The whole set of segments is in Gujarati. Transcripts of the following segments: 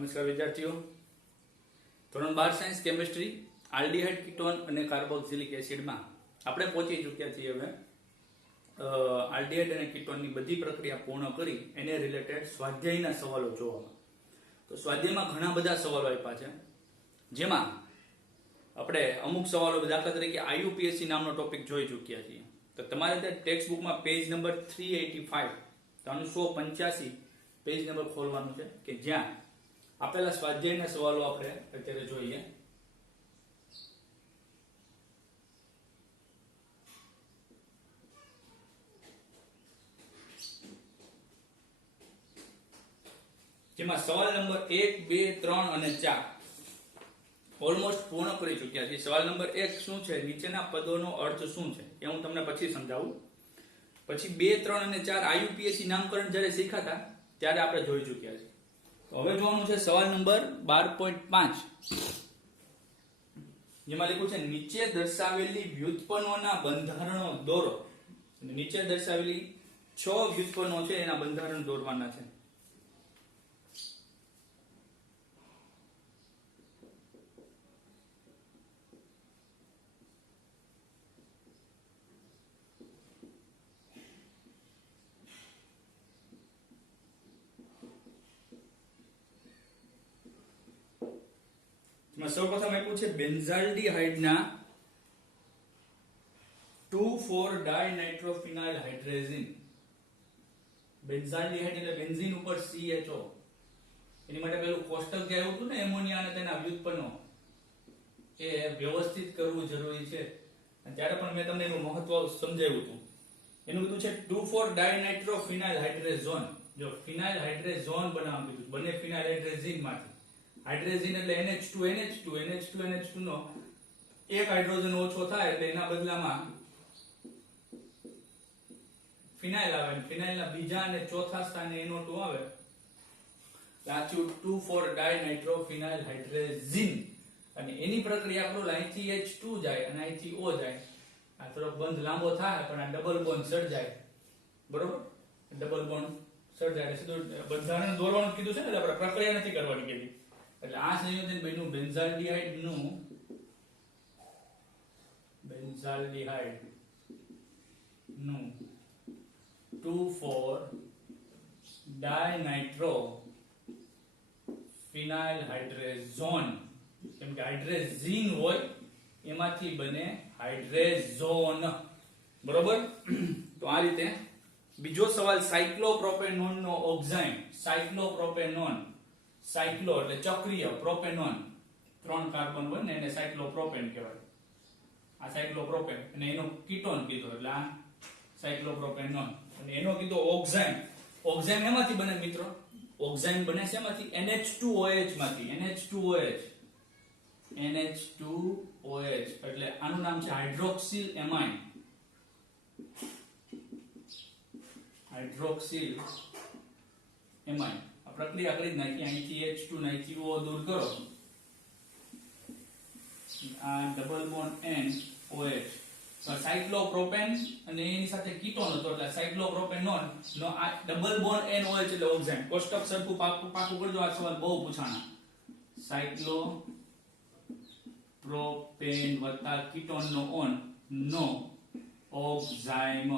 નમસ્કાર વિદ્યાર્થીઓ, ધોરણ 12 સાયન્સ કેમિસ્ટ્રી આલ્ડીહાઇડ કીટોન અને કાર્બોક્સિલિક એસિડમાં આપણે પહોંચી ચૂક્યા છીએ. હવે આલ્ડીહાઇડ અને કીટોનની બધી પ્રક્રિયા પૂર્ણ કરી એને રિલેટેડ સ્વાધ્યાયના સવાલો જોવામાં. તો સ્વાધ્યાયમાં ઘણા બધા સવાલો આપ્યા છે, જેમાં આપણે અમુક સવાલો દાખલા તરીકે IUPAC નામનો ટોપિક જોઈ ચૂક્યા છીએ. તો તમારે ત્યાં ટેક્સ્ટ બુકમાં પેજ નંબર 385 પેજ નંબર ખોલવાનું છે કે જ્યાં આપેલા સ્વાધ્યાયના સવાલો આપણે અત્યારે જોઈએ. જેમાં સવાલ નંબર 1, 2, 3 અને 4 ઓલમોસ્ટ પૂર્ણ કરી ચૂક્યા છીએ. સવાલ નંબર 1 શું છે, નીચેના પદોનો અર્થ શું છે, એ હું તમને પછી સમજાવું. પછી 2, 3 અને 4 IUPAC નામકરણ જ્યારે શીખાતા ત્યારે આપણે જોઈ ચૂક્યા છીએ. તો હવે જોવાનું છે સવાલ નંબર 12.5, જેમાં લખ્યું છે નીચે દર્શાવેલી વ્યુત્પન્નોના બંધારણો દોરો. નીચે દર્શાવેલી 6 વ્યુત્પન્નો છે એના બંધારણ દોરવાના છે. સૌપ્રથમ આપ્યું છે બેન્ઝાલ્ડીહાઇડના 2,4-ડાયનાઇટ્રોફિનાઇલ હાઇડ્રેઝિન. બેન્ઝાલ્ડીહાઇડ એટલે બેન્ઝીન ઉપર CHO. એની માટે પેલું કોષ્ટક જે આવ્યું હતું ને એમોનિયા અને તેના વ્યુત્પન્નો, એ વ્યવસ્થિત કરવું જરૂરી છે. ત્યારે પણ મેં તમને એનું મહત્વ સમજાવ્યું હતું. એનું કીધું છે 2,4-ડાયનાઇટ્રોફિનાઇલ હાઇડ્રેઝોન. જો ફિનાઇલ હાઇડ્રેઝોન બનાવવાનું કીધું, બને ફિનાઇલ હાઇડ્રેઝિન માંથી. હાઇડ્રેઝિન એટલે NH2 નો એક હાઇડ્રોજન ઓછો થાય એટલે એના બદલામાં ફિનાઇલ આવે. ફિનાઇલના બીજા અને ચોથા સ્થાને NO2 આવે. લાચ્યું 2,4-ડાયનાઇટ્રોફિનાઇલ હાઇડ્રેઝિન. અને એની પ્રક્રિયા કરો, અહીંથી H2 જાય અને અહીંથી O જાય. આ થોડો બંધ લાંબો થાય પણ આ ડબલ બોન્ડ સર્જાય. બરોબર, ડબલ બોન્ડ સર્જાય. સીધું બંધારણ દોરવાનું કીધું છે ને, આપણે પ્રક્રિયા નથી કરવાની કીધી. એટલે આ સંયોજન બન્યું બેન્ઝાલ્ડીહાઇડ નું 2,4-ડાયનાઇટ્રોફિનાઇલ હાઇડ્રેઝોન. કેમ કે હાઇડ્રેઝિન હોય એમાંથી બને હાઇડ્રેઝોન. બરોબર. તો આ રીતે બીજો સવાલ સાયક્લોપ્રોપેનોન નો ઓક્ઝાઇમ. સાયક્લો એટલે ચક્રીય, પ્રોપેનોન 3 કાર્બન હોય ને એને સાયક્લોપ્રોપેન કહેવાય. આ સાયક્લોપ્રોપેન અને એનો કીટોન કીધો એટલે આ સાયક્લોપ્રોપેનોન. અને એનો કીધો ઓક્ઝાઇમ. ઓક્ઝાઇમ એમાંથી બને મિત્રો, ઓક્ઝાઇમ બને છે એમાંથી NH2OH માંથી. NH2OH એટલે આનું નામ છે હાઇડ્રોક્સિલ એમાઇન. પ્રક્રિયા કરી નાખી. અહીંથી H2 અહીંથી O દૂર કરો, આ ડબલ બોન્ડ NOH. સાયક્લોપ્રોપેન અને એની સાથે કીટોન હતો એટલે સાયક્લોપ્રોપેનોન નો આ ડબલ બોન્ડ NOH એટલે ઓક્ઝાઇમ. કોષ્ટક સરખું પાકું કરજો, આ સવાલ બહુ પૂછાણા. સાયક્લોપ્રોપેન વત્તા કીટોન નો ઓન નો ઓક્ઝાઇમ.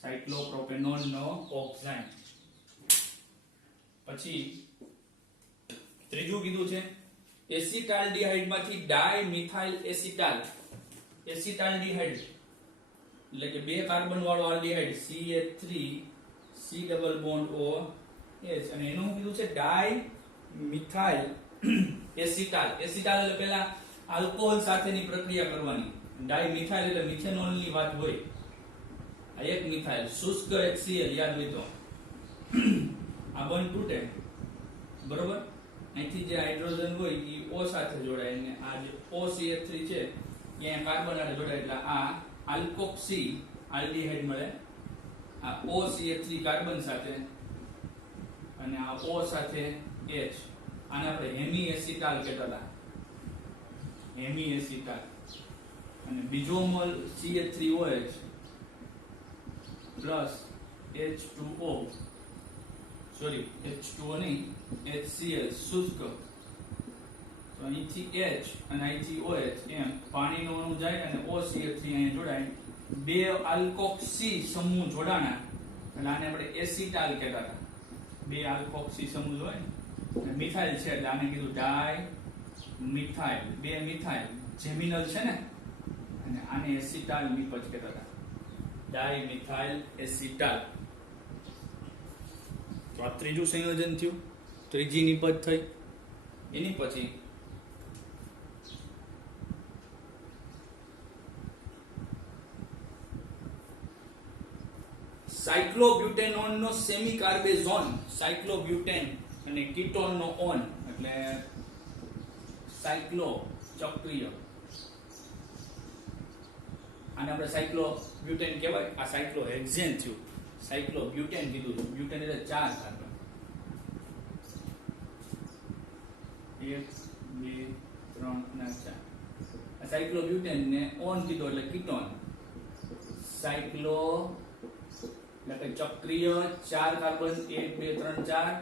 સાયક્લોપ્રોપેનોન નો ઓક્ઝાઇમ. પછી ત્રીજું કીધું છે એસિટાલ્ડીહાઇડ માંથી ડાયમિથાઇલ એસિટાલ્ડીહાઇડ એટલે કે 2 કાર્બન વાળો aldehyde CH3 C double bond OH. અને એનું કીધું છે ડાયમિથાઇલ એસિટાલ. એટલે પેલા આલ્કોહોલ સાથેની પ્રક્રિયા કરવાની. ડાયમિથાઇલ એટલે મિથેનોલ ની વાત હોય. આ એક મિથાઇલ શુષ્ક HCl યાદ હોય તો આ બંધ તૂટે. બરોબર. અહીંથી જે હાઇડ્રોજન હોય એ O સાથે જોડાય અને આ જે OCH3 છે ત્યાં કાર્બન સાથે જોડાય એટલે આ આલ્કોક્સી આલ્ડીહાઇડ મળે. આ OCH3 કાર્બન સાથે અને આ O સાથે H. આને આપણે હેમી એસિટાલ કહેતા હતા. Hemi acetal. અને બીજો mall CH3OH plus H2O sorry H2O નહીં, HCl શુષ્ક, તો અહીંથી H અને અહીંથી OH એમ પાણીનો અણુ જાય અને OCl થી અહીંયા જોડાય, બે આલ્કોક્સી સમૂહ જોડાણા એટલે આને આપણે એસિટાલ કહેતા હતા. બે આલ્કોક્સી સમૂહ હોય ને મિથાઇલ છે એટલે આને કીધું ડાય મિથાઇલ, બે મિથાઇલ જેમિનલ છે ને, અને આને એસિટાલ નિપજ કહેતા હતા, ડાય મિથાઇલ એસિટાલ. તો આ ત્રીજું સંયોજન થયું, ત્રીજી નિપજ થઈ. એની પછી સાયક્લોબ્યુટેનોન નો સેમી કાર્બેઝોન, સાયક્લોબ્યુટેન અને કીટોન નો ઓન એટલે સાયક્લો ચક્રીય, આને આપણે સાયક્લોબ્યુટેન કહેવાય. આ સાયક્લોહેક્ઝેન થયું, સાયક્લોબ્યુટેન કીધું. બ્યુટેન એટલે 4 કાર્બન, 1 2 3 અને 4. આ સાયક્લોબ્યુટેન ને ઓન કીધું એટલે કીટોન. સાયક્લો એટલે કે ચક્રીય 4 કાર્બન 1 2 3 4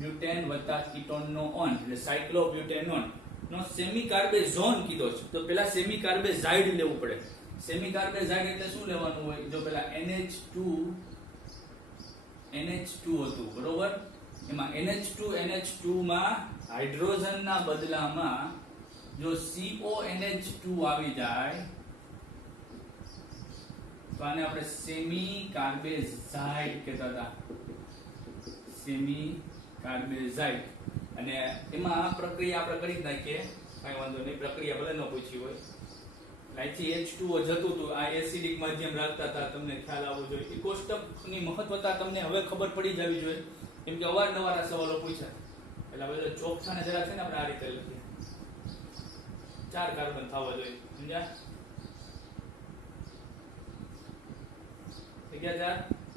બ્યુટેન વત્તા કીટોન નો ઓન એટલે સાયક્લોબ્યુટેનોન નો સેમી કાર્બેઝોન કીધો છે. તો પેલા સેમી કાર્બેઝાઇડ લેવું પડે. સેમી કાર્બેઝાઇડ એટલે શું લેવાનું હોય? જો પેલા NH2 હતું બરોબર, એમાં NH2 માં હાઇડ્રોજન ના બદલામાં જો CONH2 આવી જાય તો આને આપણે સેમી કાર્બેઝાઇડ કહેતા હતા, સેમી કાર્બેઝાઇડ. અને એમાં આ પ્રક્રિયા આપણે કરી નાખીએ, કઈ વાંધો નહીં, પ્રક્રિયા ભલે ન પૂછી હોય. અહીંથી H2O જતું હતું, આ એસિડિક માધ્યમ રાખતા હતા, તમને ખ્યાલ આવવો જોઈએ. એ કોષ્ટકની મહત્વતા તમને હવે ખબર પડી જવી જોઈએ, કેમ કે અવારનવાર આ સવાલો પૂછાય. એટલે આપણે ચોકસાને જરા છે ને આપણે આ રીતે લખીએ, 4 કાર્બન થવા જોઈએ, સમજ્યા?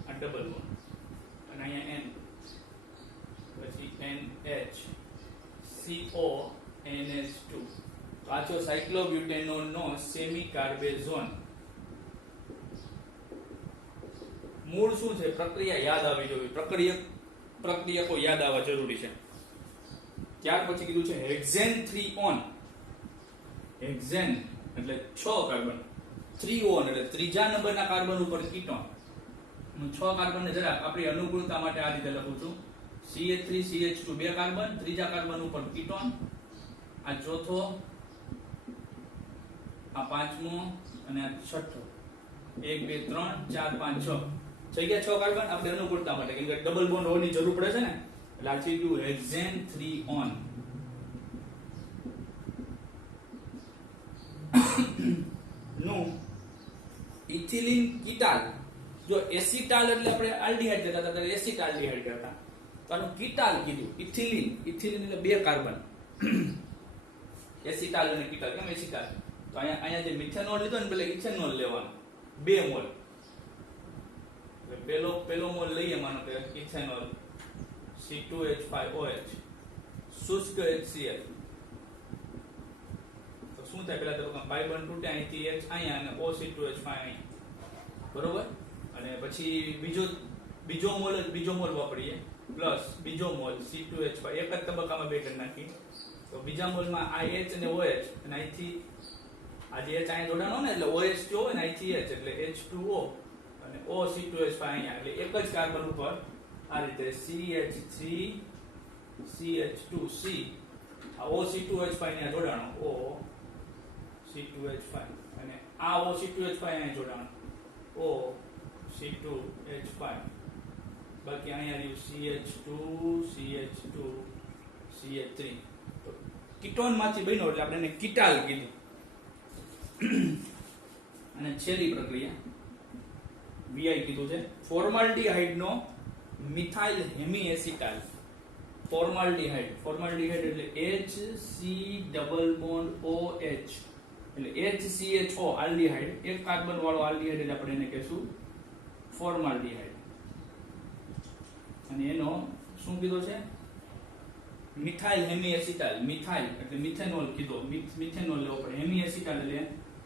આ ડબલ બોન્ડ અને અહીંયા N, પછી NH CO NH2. તો આ છે સાયક્લોબ્યુટેનોન નો સેમી કાર્બેઝોન. મૂળ શું છે? પ્રક્રિયા યાદ આવી જોઈએ, પ્રક્રિયકો યાદ આવવા જરૂરી છે. ત્યાર પછી કીધું છે હેક્ઝેન 3 ઓન. હેક્ઝેન એટલે 6 કાર્બન, 3 ઓન એટલે ત્રીજા નંબરના કાર્બન ઉપર કીટોન. હું 6 કાર્બન ને જરા આપણી અનુકૂળતા માટે આ રીતે લખું છું, CH3 CH2 2 કાર્બન, ત્રીજા કાર્બન ઉપર કીટોન, આ ચોથો, આ પાંચમો અને આ છઠ્ઠો. 1 2 3 4 5 6 થઈ ગયા 6 કાર્બન. આપણે અનુકૂળતા માટે, કેમ કે ડબલ બોન્ડ હોવાની જરૂર પડે છે ને, એટલે આ થઈ ગયું હેક્ઝેન 3 ઓન. નું ઇથિલિન કીટાલ. જો એસિટાલ એટલે આપણે આલ્ડીહાઇડ કહેતા હતા, ત્યારે એસિટાલ્ડીહાઇડ કહેતા. તો આનું કીટાલ કીધું, ઇથિલિન. ઇથિલિન એટલે 2 કાર્બન. એસિટાલ અને કીટાલ. કેમ એસિટાલ? તો અહીંયા જે મિથેનોલ લીધો ને, પેલે ઇથેનોલ લેવાનો 2 મોલ. પેલો મોલ લઈએ, માનો કે ઇથેનોલ C2H5OH શુષ્ક HCl. તો શું થાય? પેલા તો પાઈ બંધ તૂટે, અહીંથી H અહીંયા અને OC2H5 અહીંયા, બરોબર. અને પછી બીજો મોલ વાપરીએ, પ્લસ બીજો મોલ C2H5, એક જ તબક્કામાં 2 કરી નાખી. તો બીજા મોલમાં આ H અને OH, અને અહીંથી આ જે H અહીંયા જોડાણો ને એટલે OH જો હોય ને અહીંથી H એટલે H2O અને OC2H5 અહીંયા, એટલે એક જ કાર્બન ઉપર આ રીતે CH3 CH2C, આ OC2H5 અહીંયા જોડાણો OC2H5, અને આ OC2H5 અહીંયા જોડાણો OC2H5. બાકી અહીંયા રહ્યું CH2 CH2 CH3. તો કીટોન માંથી બન્યો એટલે આપણે એને કીટાલ કીધું. અને છેલ્લી પ્રક્રિયા VI કીધું છે, ફોર્માલ્ડીહાઇડ નો મિથાઇલ હેમીએસિટાલ. ફોર્માલ્ડીહાઇડ એટલે HC ડબલ બોન્ડ OH એટલે HCHO આલ્ડીહાઇડ, એક કાર્બન વાળો આલ્ડીહાઇડ એટલે આપણે એને કહીશું ફોર્માલ્ડીહાઇડ. અને એનો શું કીધો છે? મિથાઇલ હેમીએસિટાલ. મિથાઇલ એટલે મિથેનોલ કીધો, મિથેનોલ લેવો પડે. હેમીએસિટાલ એટલે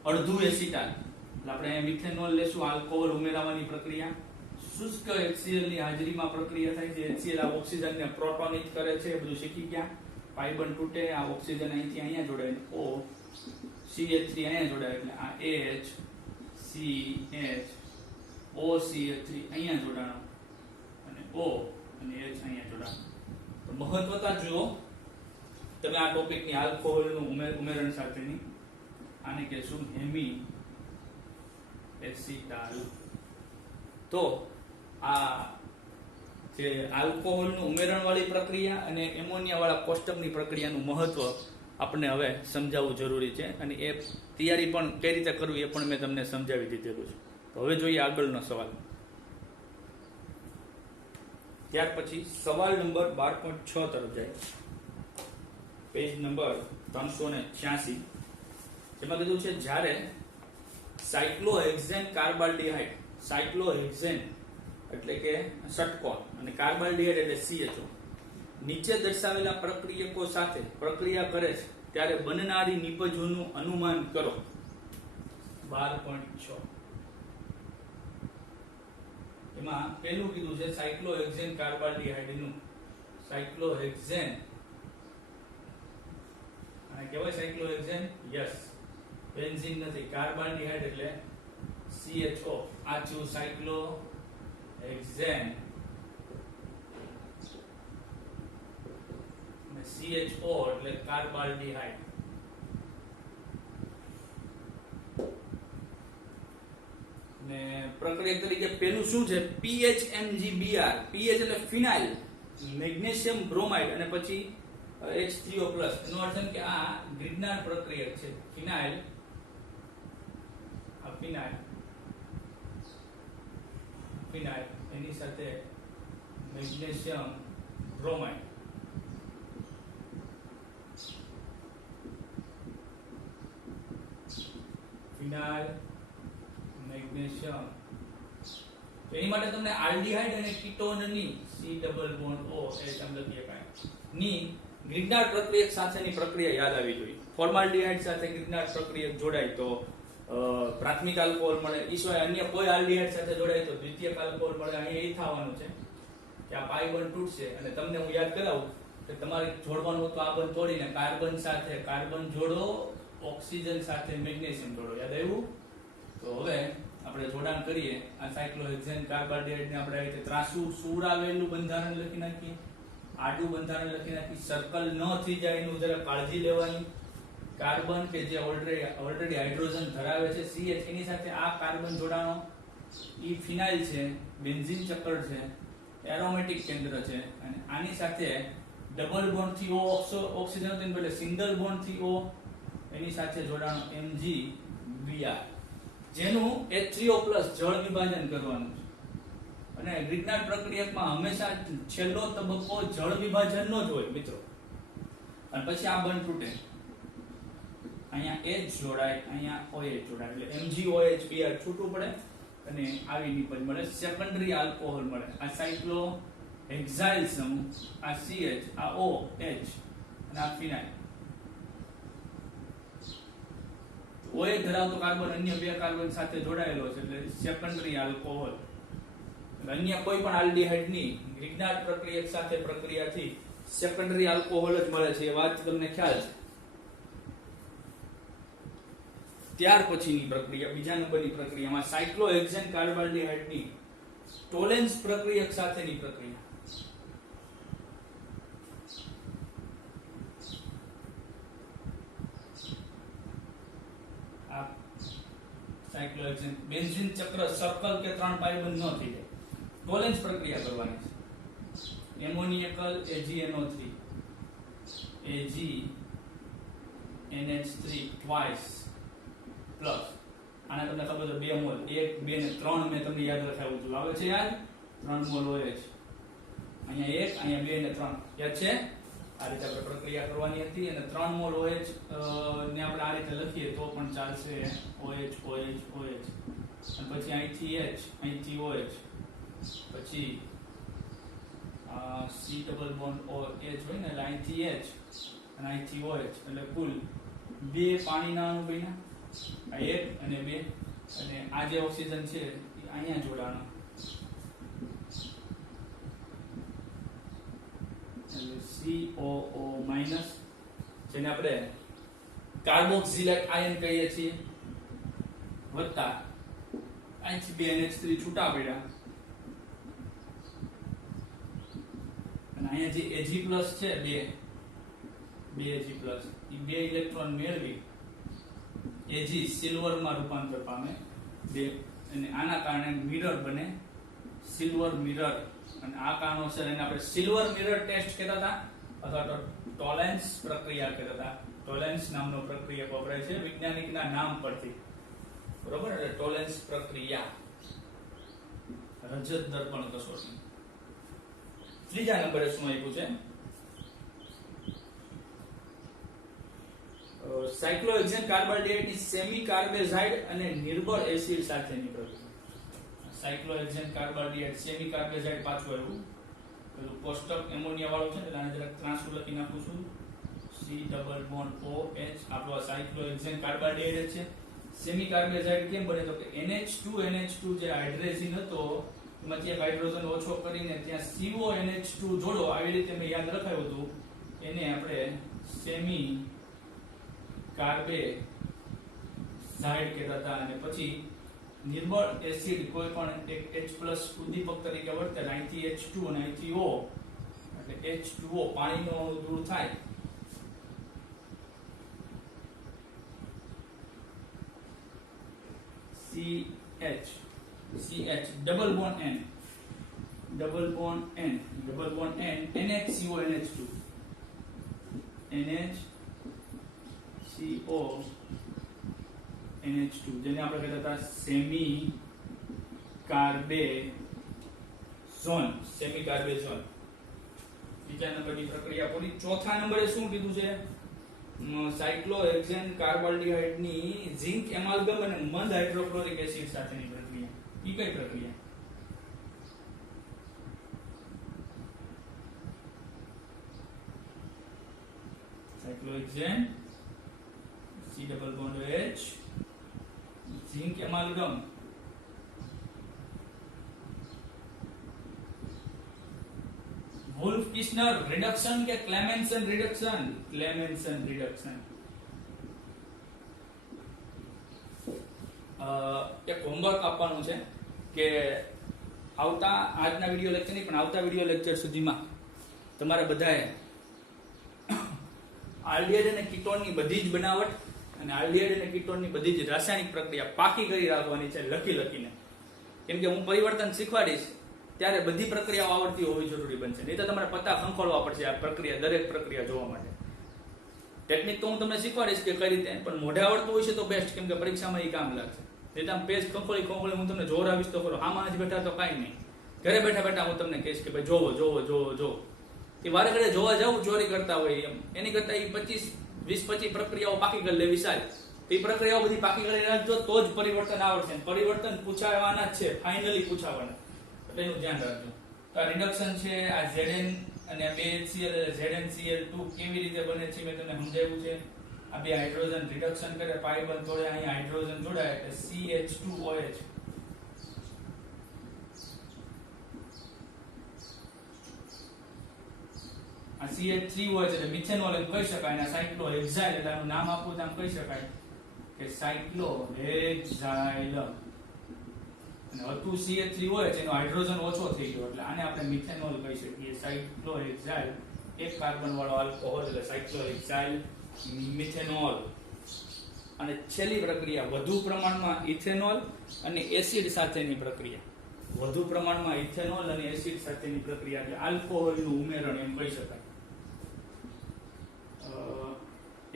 અડધું એસિટાલ, એટલે આપણે મિથેનોલ લેશું. આલ્કોહોલ ઉમેરવાની પ્રક્રિયા શુષ્ક HCl ની હાજરીમાં પ્રક્રિયા થાય છે. HCl આ ઓક્સિજનને પ્રોટોનિત કરે છે. એ બધું શીખી ગયા. પાઈ બોન્ડ તૂટે, આ ઓક્સિજન અહીંથી અહીંયા જોડાય, O CH3 અહીંયા જોડાય એટલે આ H CH O CH3 અહીંયા જોડાણો અને O અને H અહીંયા જોડાણો. તો મહત્વતા જુઓ તમે આ ટોપિકની આલ્કોહોલનું ઉમેરણ સાથેની, આને કહેશું હેમી એસિટાલ. તો આ જે આલ્કોહોલનું ઉમેરણ વાળી પ્રક્રિયા અને એમોનિયા વાળા કોષ્ટકની પ્રક્રિયાનું મહત્વ આપણે હવે સમજાવવું જરૂરી છે, અને એ તૈયારી પણ કઈ રીતે કરવી એ પણ મેં તમને સમજાવી દીધેલું છે. તો હવે જોઈએ આગળનો સવાલ. ત્યાર પછી સવાલ નંબર 12.6 તરફ જાય, પેજ નંબર 386, જેમાં કીધું છે જ્યારે સાયક્લોહેક્ઝેન કાર્બાલ્ડિહાઇડ, સાયક્લોહેક્ઝેન એટલે કે ષટકોણ અને કાર્બાલ્ડિહાઇડ એટલે CHO નીચે દર્શાવેલા પ્રક્રિયકો સાથે પ્રક્રિયા કરે છે ત્યારે બનનારી નિપજોનું અનુમાન કરો. 12.6 એમાં પહેલું કીધું છે સાયક્લોહેક્ઝેન કાર્બાલ્ડિહાઇડ નું. સાયક્લોહેક્ઝેન અને કહેવાય સાયક્લોહેક્ઝેન, યસ, બેન્ઝીન નથી, કાર્બાલ્ડિહાઇડ એટલે CHO. આ છું સાયક્લોહેક્ઝેન અને CHO એટલે કાર્બાલ્ડિહાઇડ. ને પ્રક્રિયા તરીકે પેલું શું છે PHMgBr. PH એટલે ફિનાઇલ મેગ્નેશિયમ બ્રોમાઇડ અને પછી H3O+. એનો અર્થ એમ કે આ ગ્રિગ્નાર પ્રક્રિયા છે. ફિનાઇલ, આ ફિનાઇલ એની સાથે મેગ્નેશિયમ બ્રોમાઇડ. ફિનાઇલ મેગ્નેશિયમ. એની માટે તમને આલ્ડીહાઇડ અને કીટોનની C double bond O H આમ લખીએ કાંઈ ની ગ્રિગ્નાર પ્રક્રિયક સાથેની પ્રક્રિયા યાદ આવી જોઈએ. ફોર્માલ્ડીહાઇડ સાથે ગ્રિગ્નાર પ્રક્રિયક જોડાય તો પ્રાથમિક આલ્કોહોલ મળે. ઈ સિવાય અન્ય કોઈ આલ્ડીહાઇડ સાથે જોડાય તો દ્વિતીયક આલ્કોહોલ મળે. અહીં એ થવાનું છે કે આ પાઈ બંધ તૂટશે અને તમને હું યાદ કરાવું કે તમારે જોડવાનું તો આ બંધ તોડીને કાર્બન સાથે કાર્બન જોડો, ઓક્સિજન સાથે મેગ્નેશિયમ જોડો. યાદ આવ્યું? તો હવે આપણે જોડાણ કરીએ. આ સાયક્લોહેક્ઝેન કાર્બાલ્ડિહાઇડ ને આપણે આ રીતે ત્રાસુ સુરાવેલું બંધારણ લખી નાખીએ, આડું બંધારણ લખી નાખી. સર્કલ ન થઈ જાય એનું જરા કાળજી લેવાની. કાર્બન કે જે ઓલરેડી હાઇડ્રોજન ધરાવે છે CH, એની સાથે આ કાર્બન જોડાણો, ઈ ફિનાઇલ છે, બેન્ઝીન ચક્ર છે, એરોમેટિક કેન્દ્ર છે, અને આની સાથે ડબલ બોન્ડ થી O ઓક્સિજન હતું એટલે સિંગલ બોન્ડ થી O, એની સાથે જોડાણો MgBr, જેનું H3O+ જળ વિભાજન કરવાનું છે. અને ગ્રિગ્નાર પ્રક્રિયકમાં હંમેશા છેલ્લો તબક્કો જળ વિભાજનનો જ હોય મિત્રો. અને પછી આ બંધ તૂટે, અહીંયા H જોડાય, અહીંયા OH જોડાય એટલે MgOH Br છૂટું પડે અને આવી નિપજ મળે, સેકન્ડરી આલ્કોહોલ મળે. આ સાયક્લોહેક્સાઇલ સમૂહ, આ CH, આ OH અને આ ફિનાઇલ. OH ધરાવતો કાર્બન અન્ય બે કાર્બન સાથે જોડાયેલો છે એટલે સેકન્ડરી આલ્કોહોલ. અન્ય કોઈ પણ આલ્ડીહાઇડ ની ગ્રિગ્નાર પ્રક્રિયક સાથે પ્રક્રિયાથી સેકન્ડરી આલ્કોહોલ જ મળે છે. એ વાત તમને ખ્યાલ છે. ત્યાર પછીની પ્રક્રિયા, બીજા નંબરની પ્રક્રિયામાં સાયક્લોહેક્ઝેન કાર્બાલ્ડિહાઇડ ની ટોલેન્સ પ્રક્રિયક સાથેની પ્રક્રિયા. આ સાયક્લોહેક્ઝેન બેન્ઝીન ચક્ર સર્કલ કે 3 પાઈ બંધ ન થઈ જાય, ટોલેન્સ પ્રક્રિયા કરવાની છે. એમોનિયકલ AgNO3 AgNH3 twice પ્લસ આને તમને ખબર છે 2 મોલ, 1 2 ને 3 મેં તમને યાદ રખાવ્યું હતું. આવે છે યાદ? 3 મોલ OH, અહીંયા 1 અહીંયા 2 ને 3 યાદ છે? આ રીતે આપણે પ્રક્રિયા કરવાની હતી અને 3 મોલ OH ને આપણે આ રીતે લખીએ તો પણ ચાલશે. OH OH OH અને પછી અહીંથી H અહીંથી OH પછી C ડબલ બોન્ડ OH હોય ને એટલે અહીંથી H અને અહીંથી OH એટલે કુલ 2 પાણીના અણુ બન્યા. આ 1 અને 2 અને આ જે ઓક્સિજન છે એ અહીંયા જોડાણો એટલે COO માઇનસ, જેને આપણે કાર્બોક્સિલેટ આયન કહીએ છીએ, વત્તા અહીંથી બે NH3 છૂટા પડ્યા અને અહીંયા જે Ag+ છે બે Ag+, એ બે ઇલેક્ટ્રોન મેળવી Ag સિલ્વરમાં રૂપાંતર પામે બે, અને આના કારણે મિરર બને, સિલ્વર મિરર. અને આ કારણોસર એને આપણે સિલ્વર મિરર ટેસ્ટ કહેતા હતા અથવા તો ટોલેન્સ પ્રક્રિયા કહેતા હતા. ટોલેન્સ નામનો પ્રક્રિયા વપરાય છે વૈજ્ઞાનિકના નામ પરથી, બરોબર. એટલે ટોલેન્સ પ્રક્રિયા, રજત દર્પણ કસોટી. ત્રીજા નંબરે શું આપ્યું છે? સાયક્લોહેક્સેન કાર્બોહાઈડ્રેટની સેમી કાર્બેઝાઇડ અને નિર્બળ એસિડ સાથેની પ્રક્રિયા. સાયક્લોહેક્સેન કાર્બોહાઈડ્રેટ સેમી કાર્બેઝાઇડ પાછું આવ્યું, પેલું કોષ્ટક એમોનિયા વાળું છે એટલે આને જરાક ત્રાંસુ લખી નાખું છું. C=OH આપણો સાયક્લોહેક્સેન કાર્બોહાઈડ્રેટ છે. સેમી કાર્બેઝાઇડ કેમ બને? તો કે NH2 જે હાઇડ્રેઝિન હતો એમાંથી એક હાઇડ્રોજન ઓછો કરીને ત્યાં CONH2 જોડો, આવી રીતે મેં યાદ રખાયું હતું, એને આપણે સેમી કાર્બેઝાઇડ કહેતા હતા. અને પછી નિર્બળ એસિડ કોઈ પણ એક H+ ઉદ્દીપક તરીકે વર્તે, અહીંથી H2 અને અહીંથી O, એટલે H2O પાણીનો અણુ દૂર થાય CH double bond N NHCO NH2 NH2 જેને આપણે કહેતા હતા સેમી કાર્બેઝોન. બીજા નંબરની પ્રક્રિયા પૂરી. ચોથા નંબરે શું કીધું છે? સાયક્લોહેક્સેન કાર્બોહાઈડ્રેટની ઝિંક એમાલ્ગમ અને મંદ હાઇડ્રોક્લોરિક એસિડ સાથેની પ્રક્રિયા. ઈ કઈ પ્રક્રિયા? સાયક્લોહેક્સેન COOH ઝિંક એમાલ્ગમ વુલ્ફ કિસ્નર રિડક્શન કે ક્લેમેન્સન રિડક્શન? ક્લેમેન્સન રિડક્શન. એક હોમવર્ક આપવાનું છે કે આવતા આજના વિડિયો લેક્ચર નહીં પણ આવતા વિડિયો લેક્ચર સુધીમાં તમારે બધાએ આલ્ડીહાઇડ અને કીટોનની બધી જ બનાવટ અને આલ્ડીહાઇડ અને કીટોનની બધી જ રાસાયણિક પ્રક્રિયા પાકી કરી રાખવાની છે લખીને. કેમ કે હું પરિવર્તન શીખવાડીશ ત્યારે બધી પ્રક્રિયાઓ આવડતી હોવી જરૂરી બનશે, નહીં તો તમારે પત્તા ખંખોળવા પડશે આ પ્રક્રિયા, દરેક પ્રક્રિયા જોવા માટે. ટેકનિક તો હું તમને શીખવાડીશ કે કઈ રીતે, પણ મોઢે આવડતું હોય છે તો બેસ્ટ, કેમ કે પરીક્ષામાં એ કામ લાગશે. નહીં તો આમ પેજ ખંખોળી હું તમને જોર આવીશ તો ખરો, આમાં જ બેઠા તો કાંઈ નહીં. ઘરે બેઠા હું તમને કહીશ કે ભાઈ જોવો. એ વારે ઘડે જોવા જવું ચોરી કરતા હોય એમ, એની કરતા એ 20-25 પ્રક્રિયાઓ પાકી કરી લેવી સારી. એ પ્રક્રિયાઓ બધી પાકી કરી રાખજો તો જ પરિવર્તન આવડશે. પરિવર્તન પૂછાવાના જ છે, ફાઇનલી પૂછાવાના, એટલે એનું ધ્યાન રાખજો. તો આ રિડક્શન છે, આ Zn અને બે HCl ZnCl2 કેવી રીતે બને છે મેં તમને સમજાવ્યું છે. આ બે હાઇડ્રોજન રિડક્શન કરે, પાઈ બંધ તોડે, અહીંયા હાઇડ્રોજન જોડાય એટલે CH2OH. આ CH3OH એટલે મિથેનોલ એમ કહી શકાય. અને સાયક્લોહેક્સાઇલ એટલે આનું નામ આપવું આમ કહી શકાય કે સાયક્લોહેક્સાઇલ. અને હતું CH3OH એનો હાઇડ્રોજન ઓછો થઈ ગયો એટલે આને આપણે મિથેનોલ કહી શકીએ. સાયક્લોહેક્સાઇલ એક કાર્બન વાળો આલ્કોહોલ એટલે સાયક્લોહેક્સાઇલ મિથેનોલ. અને છેલ્લી પ્રક્રિયા વધુ પ્રમાણમાં ઇથેનોલ અને એસિડ સાથેની પ્રક્રિયા. વધુ પ્રમાણમાં ઇથેનોલ અને એસિડ સાથેની પ્રક્રિયા એટલે આલ્કોહોલનું ઉમેરણ એમ કહી શકાય.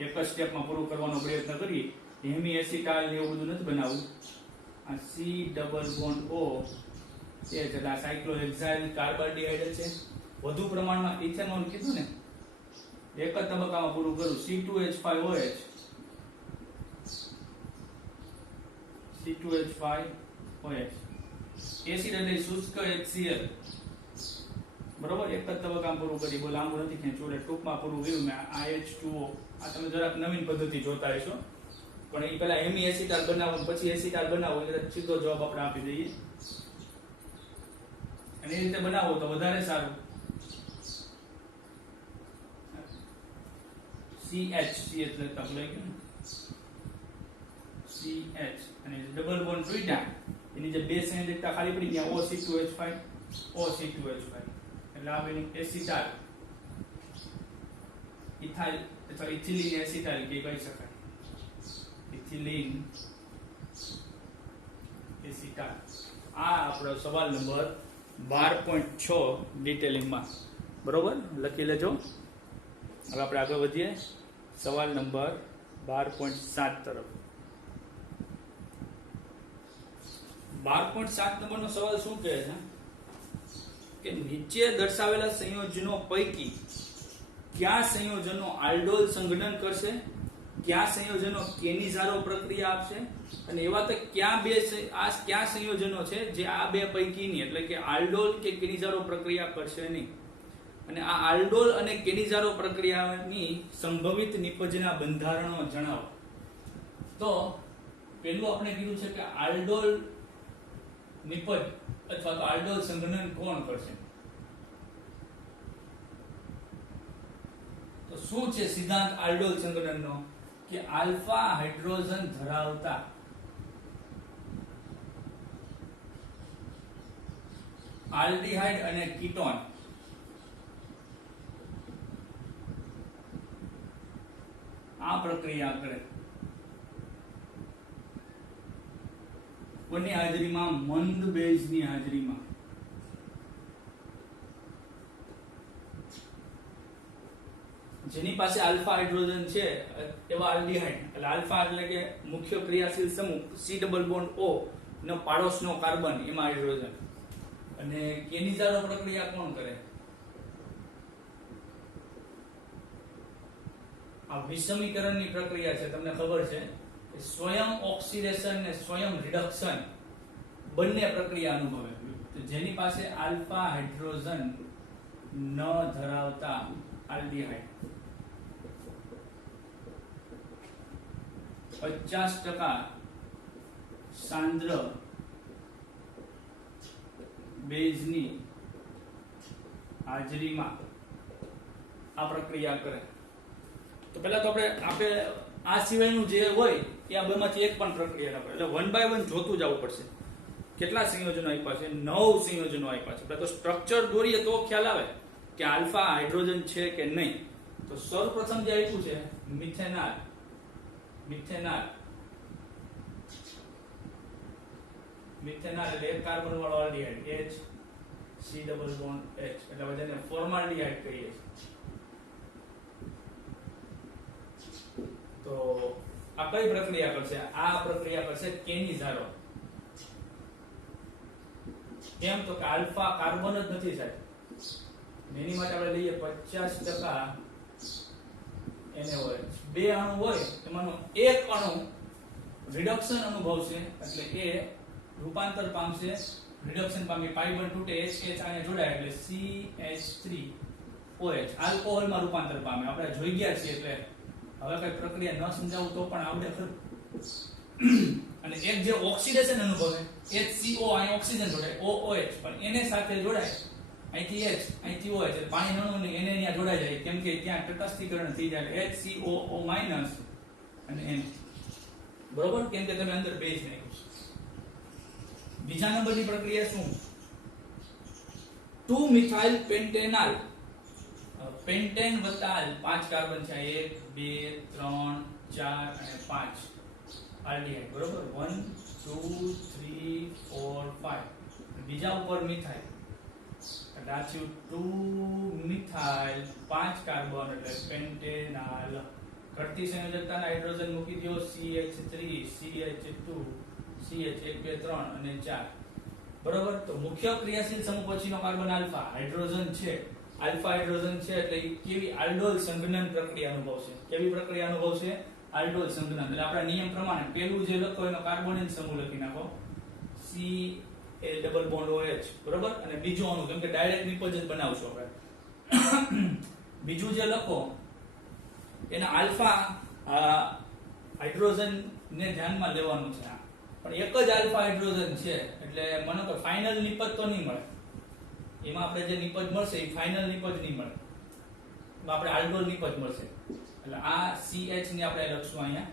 એક જ સ્ટેપમાં પૂરું કરવાનો પ્રયત્ન કરીએ. હેમી એસિટાલ ને એવું બધું નથી બનાવવું. આ C=O એટલે આ સાયક્લોહેક્સાઇલ કાર્બોહાઈડ્રેટ છે. વધુ પ્રમાણમાં ઇથેનોલ કીધું ને, એક જ તબક્કામાં પૂરું કરું. C2H5OH એસિડ એટલે શુષ્ક HCl. બરોબર, એક જ તબક્કામાં પૂરું કરી. બોલ લાંબુ નથી ખેંચવું એટલે ટૂંકમાં પૂરું કર્યું મેં. આ H2O આ તમે જરાક નવીન પદ્ધતિ જોતા હશો, પણ એ પહેલા હેમી એસિટાલ બનાવો પછી એસિટાલ બનાવો એટલે સીધો જવાબ આપણે આપી દઈએ. અને એ રીતે બનાવો તો વધારે સારું. CH લેતા ભૂલાઈ ગયું CH અને ડબલ બોન્ડ તૂટ્યા એની જે બે સંયોજકતા ખાલી પડી ગયા OC2H5 OC2H5 એટલે આ બેનું એસિટાઇલ ઇથાઇલ અથવા ઇથિલિન એસિટાઇલ કે કહી શકાય ઇથિલિન એસિટાઇલ આ આપણો સવાલ નંબર 12.6 ડિટેલિંગમાં બરોબર લખી લેજો હવે આપણે આગળ વધીએ સવાલ નંબર 12.7 તરફ 12.7 નંબરનો સવાલ શું કહે છે કે નીચે દર્શાવેલા સંયોજનો પૈકી કયા સંયોજનો આલ્ડોલ સંઘનન કરશે કયા સંયોજનો કેનિઝારો પ્રક્રિયા આપશે અને એવા તો કયા સંયોજનો છે જે આ બે પૈકીની એટલે કે આલ્ડોલ કે કેનિઝારો પ્રક્રિયા કરશે નહીં અને આ આલ્ડોલ અને કેનિઝારો પ્રક્રિયાની સંભવિત નિપજના બંધારણો જણાવો તો પહેલું આપણે કીધું છે કે આલ્ડોલ નિપજ અથવા તો આલ્ડોલ સંઘનન કોણ કરશે તો શું છે સિદ્ધાંત આલ્ડોલ સંઘનનનો કે આલ્ફા હાઇડ્રોજન ધરાવતા આલ્ડીહાઇડ અને કીટોન આ પ્રક્રિયા કરે કોની હાજરીમાં મંદ બેઝની હાજરીમાં જેની પાસે આલ્ફા હાઇડ્રોજન છે એવા આલ્ડીહાઇડ એટલે આલ્ફા એટલે કે મુખ્ય ક્રિયાશીલ સમૂહ C ડબલ બોન્ડ O નો પાડોશનો કાર્બન એમાં હાઇડ્રોજન અને કેનિઝારો પ્રક્રિયા કોણ કરે આ વિષમીકરણની પ્રક્રિયા છે તમને ખબર છે કે સ્વયં ઓક્સિડેશન ને સ્વયં રિડક્શન બંને પ્રક્રિયા અનુભવે તો જેની પાસે આલ્ફા હાઇડ્રોજન ન ધરાવતા આલ્ડીહાઇડ 50% સાંદ્ર બેઝની હાજરીમાં આ પ્રક્રિયા કરે તો પહેલા તો આપણે આ સિવાયનું જે હોય એ આ બેમાંથી એક પણ પ્રક્રિયા ન કરે એટલે 1 બાય 1 જોતું જવું પડશે કેટલા સંયોજનો આપ્યા છે 9 સંયોજનો આપ્યા છે એટલે તો સ્ટ્રક્ચર દોરીએ તો ખ્યાલ આવે કે આલ્ફા હાઇડ્રોજન છે કે નહીં તો સૌપ્રથમ જે આપ્યું છે મિથેનાલ એટલે એક કાર્બન વાળો aldehyde H C double bond H એટલે બધાને ફોર્માલ્ડીહાઇડ કહીએ છીએ તો આ કઈ પ્રક્રિયા કરશે આ પ્રક્રિયા કરશે કેનિઝારો કેમ તો કે આલ્ફા કાર્બન જ નથી સાહેબ એની માટે આપણે લઈએ 50% NaOH બે અણુ હોય એમાંનો એક અણુ રિડક્શન અનુભવશે એટલે એ રૂપાંતર પામશે રિડક્શન પામી પાઈ બોન્ડ તૂટે HH આને જોડાય એટલે CH3OH આલ્કોહોલમાં રૂપાંતર પામે આપણે જોઈ ગયા છીએ એટલે હવે કઈ પ્રક્રિયા ન સમજાવું તો પણ આવડે ખરું અને એક જે ઓક્સિડેશન અનુભવે HCO અહીં ઓક્સિજન જોડાય OOH પણ એને સાથે જોડાય અહીંથી H અહીંથી OH એટલે પાણી અણુ ને એને ત્યાં જોડાઈ જાય કેમ કે ત્યાં તટસ્થીકરણ થઈ જાય HCOO માઈનસ અને N બરોબર કેમ કે તમે અંદર બેઝ નાખ્યું બીજા નંબરની પ્રક્રિયા શું 2 મિથાઇલ પેન્ટેનાલ પેન્ટેન વત્તા 5 કાર્બન છે 1 2 3 4 અને 5 આલ્ડીહાઇડ બરોબર 1 2 3 4 5 બીજા ઉપર મિથાઇલ એટલે આ થયું 2 મિથાઇલ 5 કાર્બન એટલે પેન્ટેનાલ ઘટતી સંયોજકતાના હાઇડ્રોજન મૂકી દો CH3 CH2 CH 1 2 3 અને 4 બરોબર તો મુખ્ય ક્રિયાશીલ સમૂહ પછીનો કાર્બન આલ્ફા હાઇડ્રોજન છે આલ્ફા હાઇડ્રોજન છે એટલે કેવી આલ્ડોલ સંઘનન પ્રક્રિયા અનુભવશે કેવી પ્રક્રિયા અનુભવશે આલ્ડોલ સંઘનન એટલે આપણા નિયમ પ્રમાણે પહેલું જે લખો એનો કાર્બોનિલ સમૂહ લખી નાખો C L double bond OH બરોબર અને બીજો અણુ કેમ કે ડાયરેક્ટ નિપજ જ બનાવશો આપણે બીજું જે લખો એના આલ્ફા હાઇડ્રોજન ને ધ્યાનમાં લેવાનું છે પણ એક જ આલ્ફા હાઇડ્રોજન છે એટલે મને તો ફાઇનલ નિપજ તો નહીં મળે એમાં આપણે જે નિપજ મળશે એ ફાઇનલ નિપજ નહીં મળે તો આપણે આલ્ડોલ નિપજ મળશે એટલે આ CH ને આપણે લખશું અહીંયા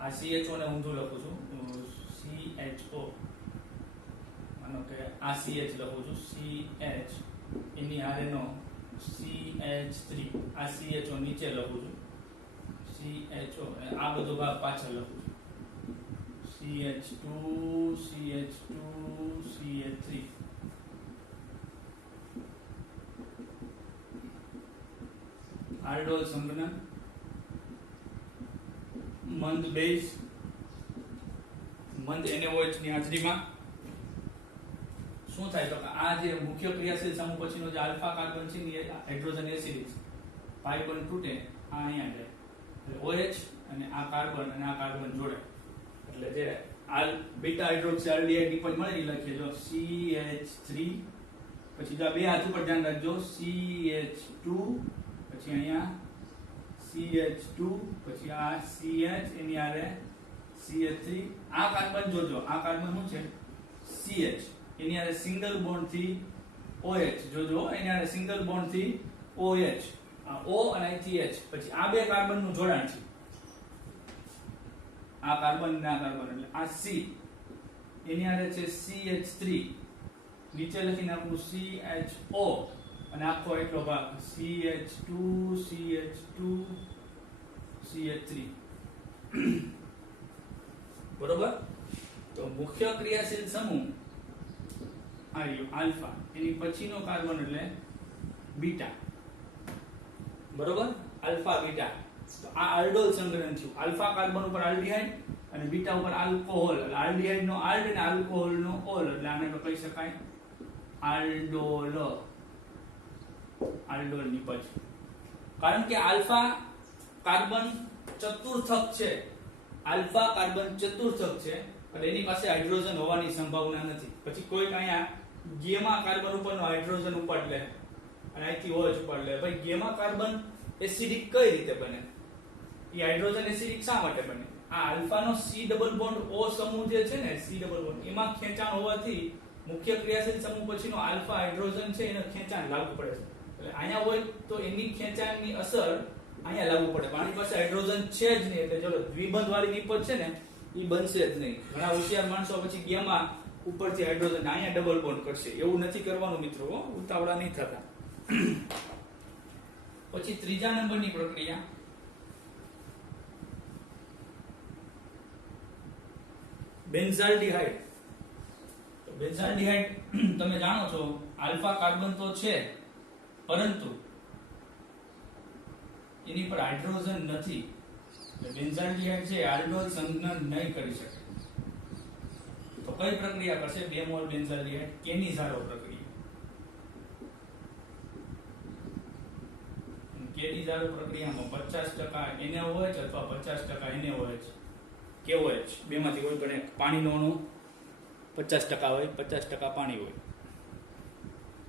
આ CHO ને ઊંધું લખું છું CHO માનો કે આ CH લખું છું CH એની હારેનો CH3 આ CHO નીચે લખું છું CHO આ બધો ભાગ પાછળ લખું છું CH2 CH2 CH3 આલ્ડોલ સંઘનન મંદ બેઝ મંદ NaOH ની હાજરીમાં શું થાય તો કે આ જે મુખ્ય ક્રિયાશીલ સમૂહ પછીનો જે આલ્ફા કાર્બન છે એ હાઇડ્રોજન એસિડ પાઈ બોન્ડ તૂટે આ અહીંયા જાય એટલે OH અને આ કાર્બન જોડે એટલે જે બીટા હાઇડ્રોક્સી આલ્ડીહાઇડ નિપજ મળે એ લખીએ જો CH3 પછી જો બે હાથ ઉપર ધ્યાન રાખજો CH2 પછી અહીંયા CH2 પછી આ CH એની આરે CH3 આ કાર્બન જોજો આ કાર્બન શું છે CH એની આરે સિંગલ બોન્ડ થી OH જોજો એની આરે સિંગલ બોન્ડ થી OH આ O અને અહીંથી H પછી આ બે કાર્બન નું જોડાણ છે આ કાર્બન અને આ કાર્બન એટલે આ C એની આરે છે CH3 નીચે લખીને આપણું CHO અને આખો એટલો ભાગ CH2 CH2 CH3 બરોબર તો મુખ્ય ક્રિયાશીલ સમૂહ આલ્ફા એની પછીનો કાર્બન એટલે બીટા બરોબર આલ્ફા બીટા તો આ આલ્ડોલ સંઘનન છે આલ્ફા કાર્બન ઉપર આલ્ડીહાઇડ અને બીટા ઉપર આલ્કોહોલ એટલે આલ્ડીહાઇડ નો આલ્ડ અને આલ્કોહોલ નો ઓલ એટલે આને તો કહી શકાય આલ્ડોલ નિપજ કારણ કે આલ્ફા કાર્બન ચતુર્થક છે આલ્ફા કાર્બન ચતુર્થક છે એટલે એની પાસે હાઇડ્રોજન હોવાની સંભાવના નથી પછી કોઈ અહીંયા ગેમા કાર્બન ઉપરનો હાઇડ્રોજન ઉપાડ લે અને અહીંથી OH ઉપાડ લે ભાઈ ગેમા કાર્બન એસિડિક કઈ રીતે બને એ હાઇડ્રોજન એસિડિક શા માટે બને આ આલ્ફાનો C ડબલ બોન્ડ O સમૂહ જે છે ને C ડબલ બોન્ડ એમાં ખેંચાણ હોવાથી મુખ્ય ક્રિયાશીલ સમૂહ પછીનો આલ્ફા હાઇડ્રોજન છે એને ખેંચાણ લાગુ પડે છે એટલે અહીંયા હોય તો એની ખેંચાણની અસર અહીંયા લાગુ પડે પાણી પાસે હાઇડ્રોજન છે જ નહીં એટલે ચલો દ્વિબંધ વાળી નિપજ છે ને એ બનશે જ નહીં ઘણા હોશિયાર માણસો પછી ગેમા ઉપરથી હાઇડ્રોજન અહીંયા ડબલ બોન્ડ કરશે એવું નથી કરવાનું મિત્રો ઉતાવળા નહીં થતા પછી ત્રીજા નંબરની પ્રક્રિયા બેન્ઝાલ્ડિહાઇડ તો બેન્ઝાલ્ડિહાઇડ તમે જાણો છો આલ્ફા કાર્બન તો છે પરંતુ એની પર હાઇડ્રોજન નથી એટલે બેન્ઝાલ્ડિહાઇડ છે આલ્ડોલ સંઘનન નહીં કરી શકે તો કઈ પ્રક્રિયા કરશે બે મોલ બેન્ઝાલ્ડિહાઇડ કેનિઝારો પ્રક્રિયા કેનિઝારો પ્રક્રિયામાં 50% NaOH અથવા 50% NaOH KOH બેમાંથી કોઈ પણ એક પાણીનો અણુ 50% હોય 50% પાણી હોય